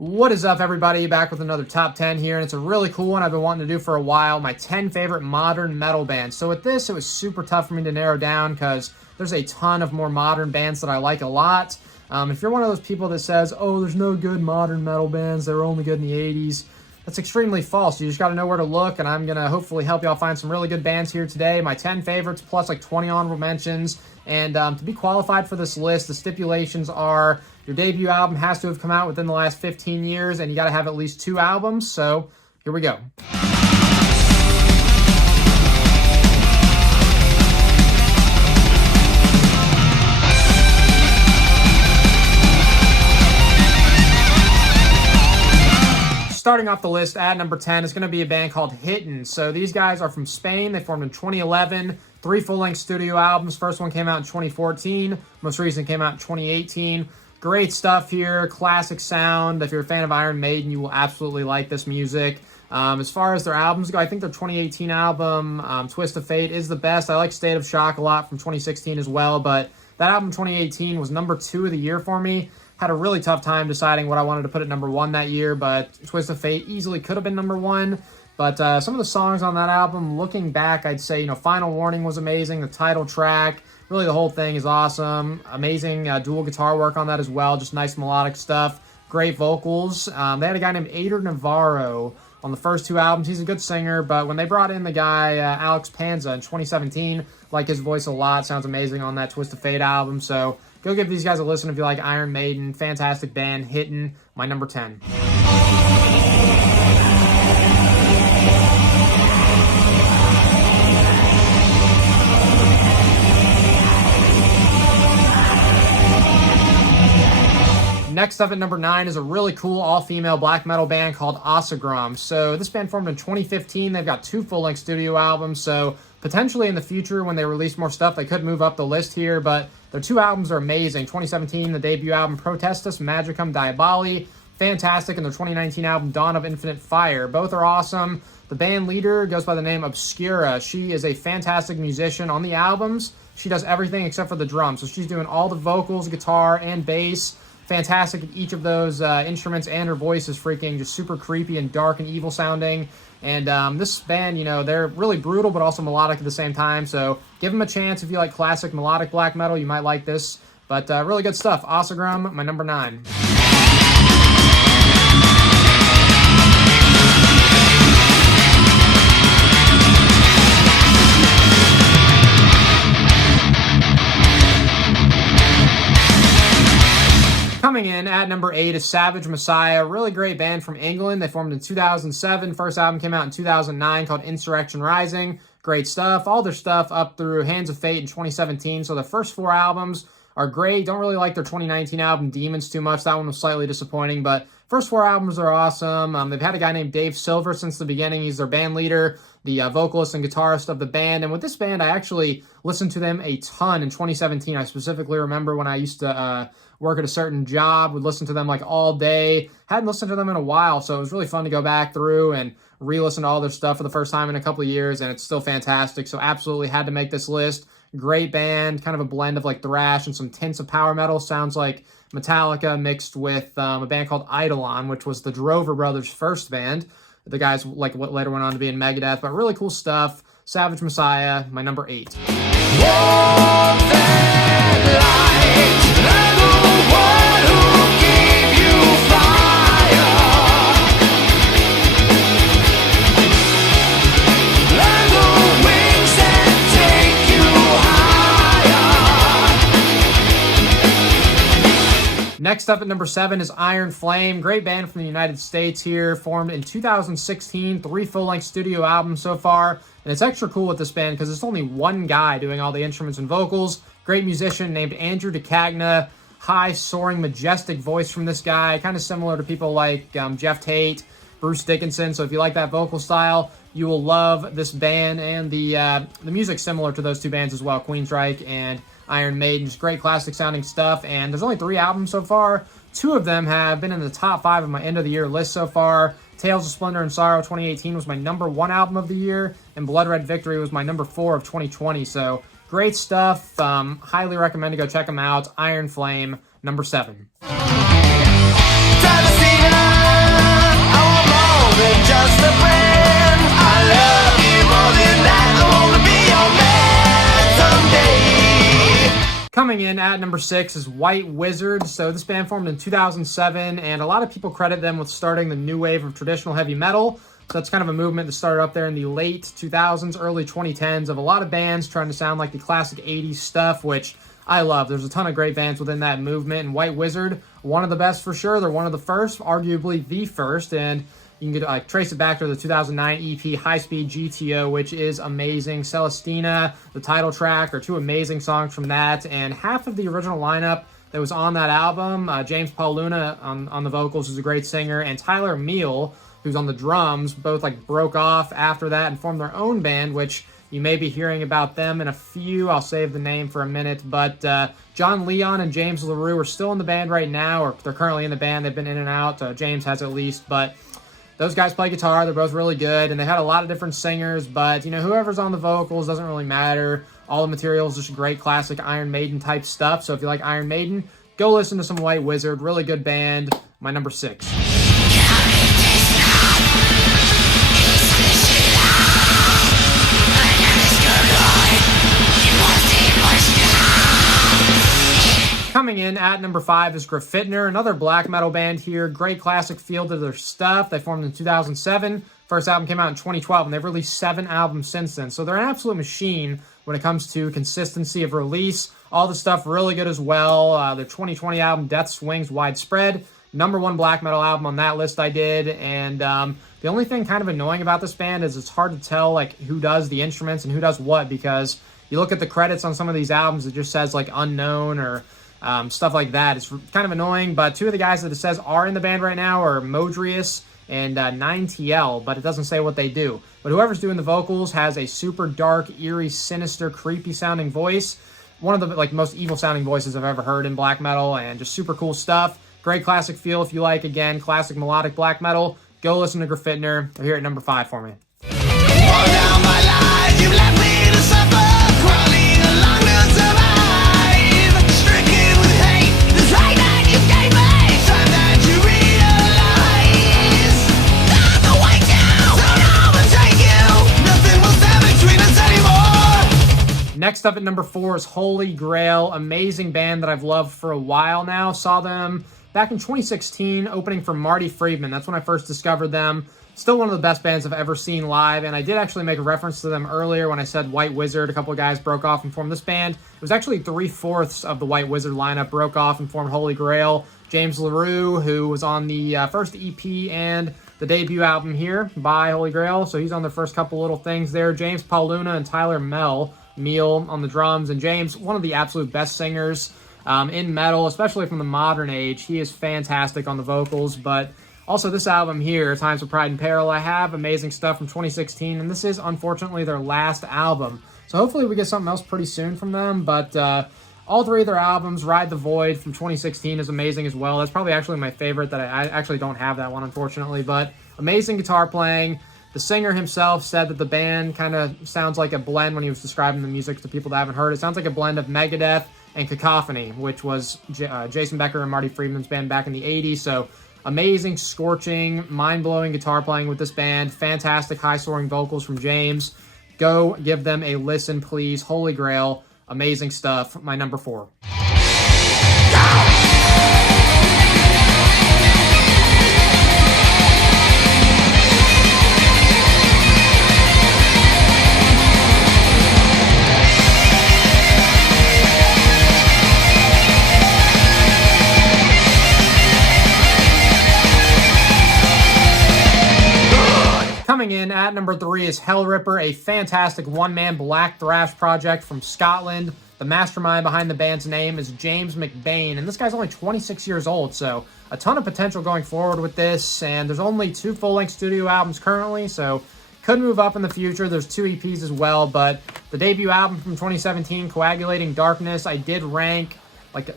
What is up, everybody? Back with another top 10 here, and it's a really cool one I've been wanting to do for a while, my 10 favorite modern metal bands. So with this, it was super tough for me to narrow down because there's a ton of more modern bands that I like a lot. If you're one of those people that says, oh, there's no good modern metal bands, they were only good in the 80s, that's extremely false. You just got to know where to look, and I'm going to hopefully help y'all find some really good bands here today. My 10 favorites plus like 20 honorable mentions. And to be qualified for this list, the stipulations are your debut album has to have come out within the last 15 years, and you got to have at least 2 albums. So here we go. Starting off the list at number 10 is going to be a band called Hellripper. So these guys are from Spain. They formed in 2011. 3 full-length studio albums. First one came out in 2014. Most recent came out in 2018. Great stuff here. Classic sound. If you're a fan of Iron Maiden, you will absolutely like this music. As far as their albums go, I think their 2018 album, Twist of Fate, is the best. I like State of Shock a lot from 2016 as well, but that album 2018 was number 2 of the year for me. Had a really tough time deciding what I wanted to put at number 1 that year, but Twist of Fate easily could have been number 1. But some of the songs on that album, looking back, I'd say, Final Warning was amazing. The title track, really the whole thing is awesome. Amazing dual guitar work on that as well. Just nice melodic stuff. Great vocals. They had a guy named Ader Navarro on the first 2 albums. He's a good singer, but when they brought in the guy Alex Panza in 2017, like his voice a lot. Sounds amazing on that Twist of Fate album. So go give these guys a listen if you like Iron Maiden. Fantastic band. Hellripper, my number 10. Next up at number 9 is a really cool all-female black metal band called Oscigrom. So this band formed in 2015. They've got 2 full-length studio albums, so potentially in the future when they release more stuff, they could move up the list here, but their 2 albums are amazing. 2017, the debut album Protestus Magicum Diaboli, fantastic, and their 2019 album Dawn of Infinite Fire. Both are awesome. The band leader goes by the name Obscura. She is a fantastic musician on the albums. She does everything except for the drums, so she's doing all the vocals, guitar, and bass. Fantastic at each of those instruments, and her voice is freaking just super creepy and dark and evil sounding. And this band, they're really brutal but also melodic at the same time. So give them a chance if you like classic melodic black metal. You might like this. But really good stuff. Oscigrom, my number 9. Coming in at number 8 is Savage Messiah, really great band from England. They formed in 2007. First album came out in 2009 called Insurrection Rising. Great stuff. All their stuff up through Hands of Fate in 2017. So the first 4 albums are great. Don't really like their 2019 album Demons too much. That one was slightly disappointing, but first 4 albums are awesome. They've had a guy named Dave Silver since the beginning. He's their band leader, the vocalist and guitarist of the band. And with this band, I actually listened to them a ton in 2017. I specifically remember when I used to work at a certain job, would listen to them like all day. Hadn't listened to them in a while, so it was really fun to go back through and re-listen to all their stuff for the first time in a couple of years, and it's still fantastic. So absolutely had to make this list. Great band, kind of a blend of like thrash and some tints of power metal. Sounds like Metallica mixed with a band called Eidolon, which was the Drover brothers' first band. The guys like what later went on to be in Megadeth, but really cool stuff. Savage Messiah, my number 8. Next up at number 7 is Iron Flame. Great band from the United States here. Formed in 2016. 3 full-length studio albums so far. And it's extra cool with this band because it's only one guy doing all the instruments and vocals. Great musician named Andrew DeCagna. High, soaring, majestic voice from this guy. Kind of similar to people like Jeff Tate, Bruce Dickinson. So if you like that vocal style, you will love this band. And the music's similar to those 2 bands as well. Queensryche and Iron Maiden. Just great classic sounding stuff. And there's only 3 albums so far. 2 of them have been in the top 5 of my end of the year list so far. Tales of Splendor and Sorrow 2018 was my number 1 album of the year, and Blood Red Victory was my number 4 of 2020. So great stuff. Highly recommend to go check them out. Iron Flame, number 7. Travesty Coming in at number 6 is White Wizard. So this band formed in 2007, and a lot of people credit them with starting the new wave of traditional heavy metal. So that's kind of a movement that started up there in the late 2000s, early 2010s of a lot of bands trying to sound like the classic 80s stuff, which I love. There's a ton of great bands within that movement, and White Wizard, one of the best for sure. They're one of the first, arguably the first, and you can trace it back to the 2009 EP High Speed GTO, which is amazing. Celestina, the title track, are two amazing songs from that, and half of the original lineup that was on that album, James Pauluna on the vocals, who's a great singer, and Tyler Meal, who's on the drums, both broke off after that and formed their own band, which you may be hearing about them in a few. I'll save the name for a minute, but John Leon and James LaRue are still in the band right now, or they're currently in the band. They've been in and out. James has at least, but those guys play guitar. They're both really good, and they had a lot of different singers, but whoever's on the vocals doesn't really matter. All the material is just great classic Iron Maiden type stuff. So if you like Iron Maiden, go listen to some White Wizard. Really good band. My number 6. Coming in at number 5 is Graffittner, another black metal band here. Great classic feel to their stuff. They formed in 2007. First album came out in 2012, and they've released 7 albums since then. So they're an absolute machine when it comes to consistency of release. All the stuff really good as well. Their 2020 album, Death Swings Widespread, number 1 black metal album on that list I did. And the only thing kind of annoying about this band is it's hard to tell who does the instruments and who does what, because you look at the credits on some of these albums, it just says unknown or stuff like that. It's kind of annoying, but 2 of the guys that it says are in the band right now are Modrius and 9TL, but it doesn't say what they do. But whoever's doing the vocals has a super dark, eerie, sinister, creepy sounding voice. One of the most evil sounding voices I've ever heard in black metal, and just super cool stuff. Great classic feel if you like, again, classic melodic black metal. Go listen to Graffittner. They're here at number 5 for me. Next up at number 4 is Holy Grail, amazing band that I've loved for a while now. Saw them back in 2016, opening for Marty Friedman. That's when I first discovered them. Still one of the best bands I've ever seen live, and I did actually make a reference to them earlier when I said White Wizard. A couple of guys broke off and formed this band. It was actually 3/4 of the White Wizard lineup broke off and formed Holy Grail. James LaRue, who was on the first EP and the debut album here by Holy Grail, so he's on the first couple little things there. James Pauluna and Tyler Meal on the drums, and James, one of the absolute best singers in metal, especially from the modern age. He is fantastic on the vocals, but also this album here, Times of Pride and Peril, I have amazing stuff from 2016, and this is unfortunately their last album. So hopefully we get something else pretty soon from them, but all 3 of their albums, Ride the Void from 2016 is amazing as well. That's probably actually my favorite. That I actually don't have that one, unfortunately, but amazing guitar playing. The singer himself said that the band kind of sounds like a blend when he was describing the music to people that haven't heard. It sounds like a blend of Megadeth and Cacophony, which was Jason Becker and Marty Friedman's band back in the 80s. So amazing, scorching, mind-blowing guitar playing with this band. Fantastic high-soaring vocals from James. Go give them a listen, please. Holy Grail, amazing stuff. My number 4. Coming in at number 3 is Hellripper, a fantastic one-man black thrash project from Scotland. The mastermind behind the band's name is James McBain, and this guy's only 26 years old, so a ton of potential going forward with this, and there's only 2 full-length studio albums currently, so could move up in the future. There's 2 EPs as well, but the debut album from 2017, Coagulating Darkness, I did rank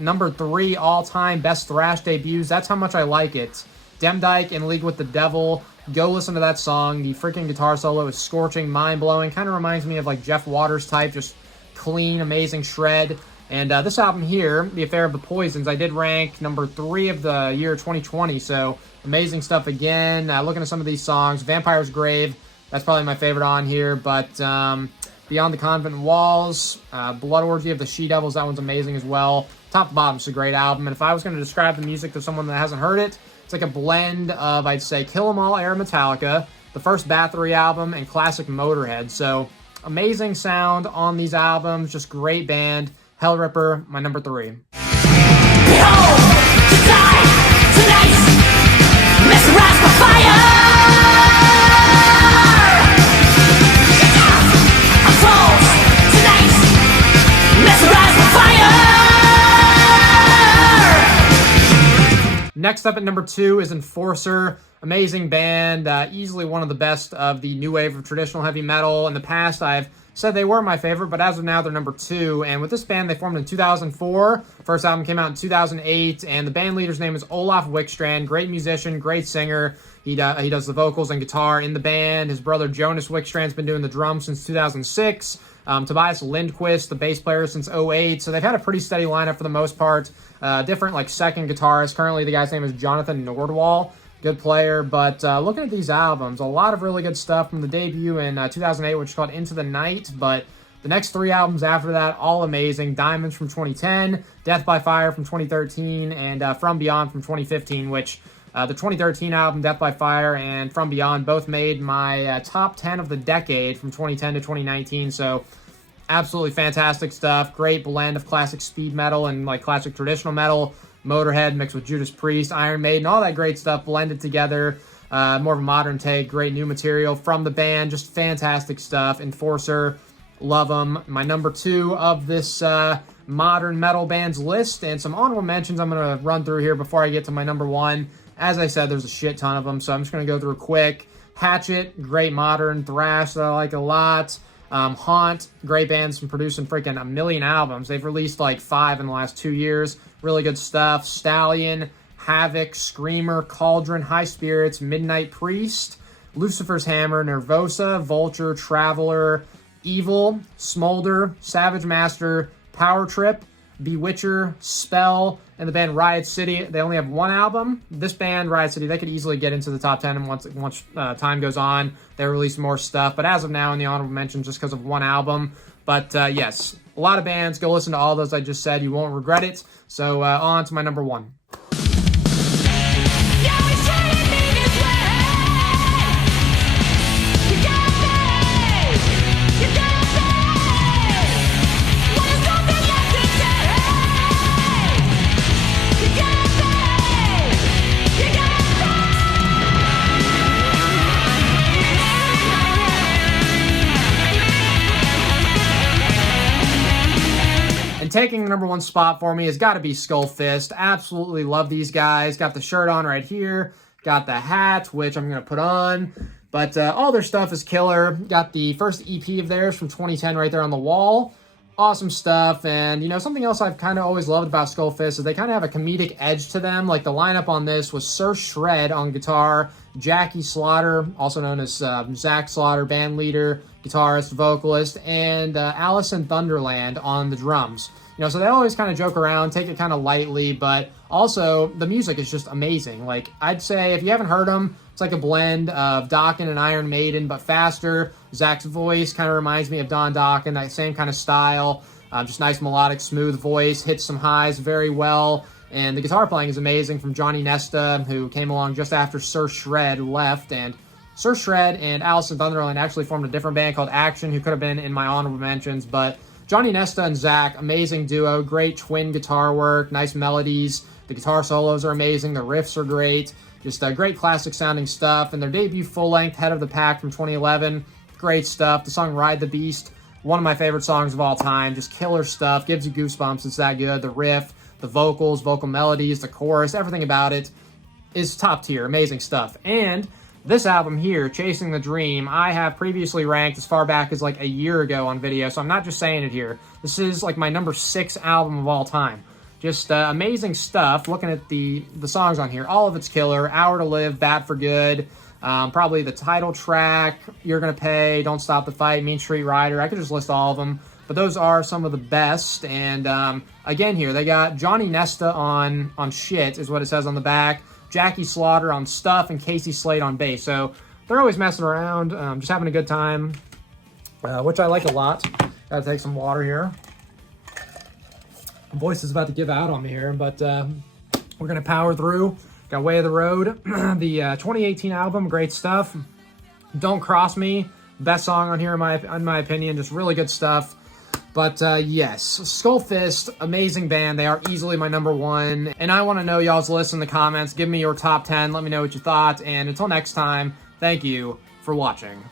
number 3 all-time best thrash debuts. That's how much I like it. Demdike in League with the Devil. Go listen to that song. The freaking guitar solo is scorching, mind-blowing. Kind of reminds me of Jeff Waters type, just clean, amazing shred. And this album here, The Affair of the Poisons, I did rank number 3 of the year 2020. So amazing stuff again. Looking at some of these songs. Vampire's Grave, that's probably my favorite on here. But the Beyond the Convent Walls, Blood Orgy of the She-Devils, that one's amazing as well. Top to bottom, it's a great album. And if I was going to describe the music to someone that hasn't heard it, it's like a blend of, I'd say, Kill 'Em All era Metallica, the first Bathory album, and classic Motorhead. So amazing sound on these albums, just great band. Hellripper, my number 3. Behold, to die tonight, mesmerized by fire. Get out of souls tonight, mesmerized by fire. Next up at number 2 is Enforcer. Amazing band, easily one of the best of the new wave of traditional heavy metal. In the past, I've said they were my favorite, but as of now, they're number 2. And with this band, they formed in 2004. First album came out in 2008, and the band leader's name is Olaf Wickstrand. Great musician, great singer. He does the vocals and guitar in the band. His brother Jonas Wickstrand's been doing the drums since 2006. Tobias Lindquist, the bass player, since 2008. So they've had a pretty steady lineup for the most part. Different, like, second guitarist. Currently, the guy's name is Jonathan Nordwall. Good player, but looking at these albums, a lot of really good stuff from the debut in 2008, which is called Into the Night, but the next 3 albums after that, all amazing. Diamonds from 2010, Death by Fire from 2013, and From Beyond from 2015, which the 2013 album, Death by Fire, and From Beyond both made my top 10 of the decade from 2010 to 2019, so absolutely fantastic stuff. Great blend of classic speed metal and like classic traditional metal. Motorhead mixed with Judas Priest, Iron Maiden, all that great stuff blended together. More of a modern take, great new material from the band, just fantastic stuff. Enforcer, love them. My number 2 of this modern metal bands list, and some honorable mentions I'm going to run through here before I get to my number 1. As I said, there's a shit ton of them, so I'm just going to go through quick. Hatchet, great modern thrash that I like a lot. Haunt, great bands from producing freaking a million albums. They've released like 5 in the last 2 years. Really good stuff. Stallion, Havoc, Screamer, Cauldron, High Spirits, Midnight Priest, Lucifer's Hammer, Nervosa, Vulture, Traveler, Evil, Smolder, Savage Master, Power Trip, Bewitcher, Spell, and the band Riot City. They only have 1 album. This band, Riot City, they could easily get into the top 10, and once time goes on, they release more stuff. But as of now, in the honorable mention, just because of 1 album. But yes, a lot of bands. Go listen to all those I just said. You won't regret it. So on to my number 1. Taking the number 1 spot for me has got to be Skullfist. Absolutely love these guys. Got the shirt on right here. Got the hat, which I'm going to put on. But all their stuff is killer. Got the first EP of theirs from 2010 right there on the wall. Awesome stuff. And, you know, something else I've kind of always loved about Skullfist is they kind of have a comedic edge to them. Like, the lineup on this was Sir Shred on guitar, Jackie Slaughter, also known as Zach Slaughter, band leader, guitarist, vocalist, and Allison Thunderland on the drums. You know, so they always kind of joke around, take it kind of lightly, but also the music is just amazing. Like, I'd say if you haven't heard them, it's like a blend of Dokken and Iron Maiden, but faster. Zach's voice kind of reminds me of Don Dokken, that same kind of style. Just nice melodic, smooth voice, hits some highs very well. And the guitar playing is amazing from Johnny Nesta, who came along just after Sir Shred left. And Sir Shred and Allison Thunderland actually formed a different band called Action, who could have been in my honorable mentions, but Johnny Nesta and Zach, amazing duo, great twin guitar work, nice melodies. The guitar solos are amazing, the riffs are great, just great classic sounding stuff. And their debut full-length, Head of the Pack from 2011, great stuff. The song Ride the Beast, one of my favorite songs of all time, just killer stuff, gives you goosebumps, it's that good. The riff, the vocals, vocal melodies, the chorus, everything about it is top tier, amazing stuff. And this album here, Chasing the Dream, I have previously ranked as far back as like a year ago on video, so I'm not just saying it here. This is like my number 6 album of all time. Just amazing stuff. Looking at the songs on here, all of it's killer. Hour to Live, Bad for Good, probably the title track, You're Gonna Pay, Don't Stop the Fight, Mean Street Rider. I could just list all of them, but those are some of the best. And again here, they got Johnny Nesta on Shit, is what it says on the back. Jackie Slaughter on Stuff, and Casey Slade on bass. So they're always messing around, just having a good time. which I like a lot. Gotta take some water here. My voice is about to give out on me here, but we're gonna power through. Got Way of the Road, the 2018 album, great stuff. Don't Cross Me, best song on here in my opinion, just really good stuff. But yes, Skull Fist, amazing band. They are easily my number one. And I want to know y'all's list in the comments. Give me your top 10. Let me know what you thought. And until next time, thank you for watching.